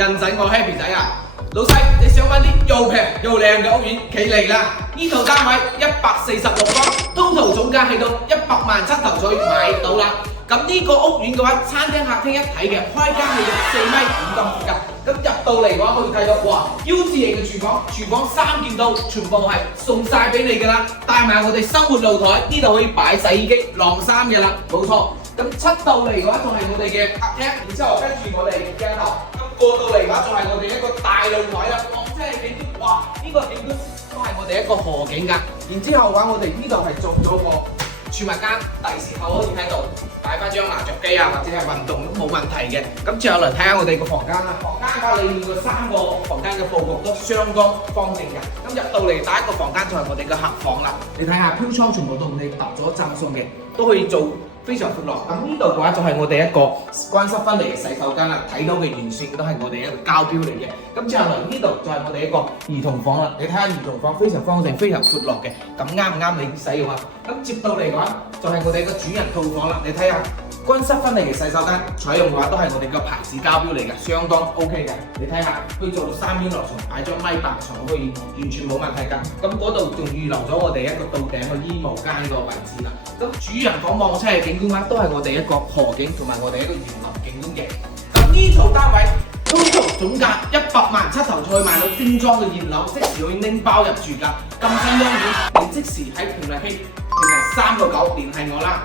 人仔我 Happy 仔啊！老細，你想揾啲又平又靚嘅屋苑，企嚟啦！呢套單位146方，total總價去到100萬出頭再買到啦。咁呢個屋苑嘅話，餐廳客廳一體嘅，開間去到4.5米咁闊㗎。咁入到嚟嘅話，可以睇到哇，U 字型嘅廚房，廚房3件套全部係送晒俾你㗎啦。帶埋我哋生活露台，呢度可以擺洗衣機、晾衫嘅啦，冇錯。咁出到嚟嘅話，仲係我哋嘅客廳，然之後跟住我哋鏡頭。過到嚟嘅話，仲係我哋一個大露台啦，即係景觀，哇！呢個景觀都係我哋一個河景㗎。然之後嘅話，我哋呢度係做咗個儲物間，第時候可以喺度擺翻張麻雀機啊，或者係運動都冇問題嘅。咁之後嚟睇下我哋個房間啦，房間嘅裏面嘅3個房間嘅佈局都相當方正嘅。咁入到嚟第一個房間就係我哋嘅客房啦，你睇下飄窗全部都你揼咗浸送嘅，都可以做。非常闊落，咁呢度嘅話就係我哋一個乾濕分離嘅洗手間啦，睇到嘅完全都係我哋一個膠標嚟嘅。咁之後嚟呢度就係我哋一個兒童房啦，你睇下兒童房非常方正、非常闊落嘅，咁啱唔啱你使用啊？咁接到嚟嘅話就係我哋一個主人套房啦，你睇下乾濕分離嘅洗手間，採用嘅話都係我哋個牌子膠標嚟嘅，相當 OK 嘅。你睇下可以做到3邊落床，擺張米八床可以完全冇問題㗎。咁嗰度仲預留咗我哋一個到頂嘅衣帽間個位置啦。咁主人房望出嚟景觀都係我哋一個河景同埋我哋一個園林景觀嘅。咁呢套單位total總價100萬出頭再賣到精裝嘅現樓，即時可以拎包入住㗎。咁新屋苑，你即時喺評論區評論3個9聯繫我啦。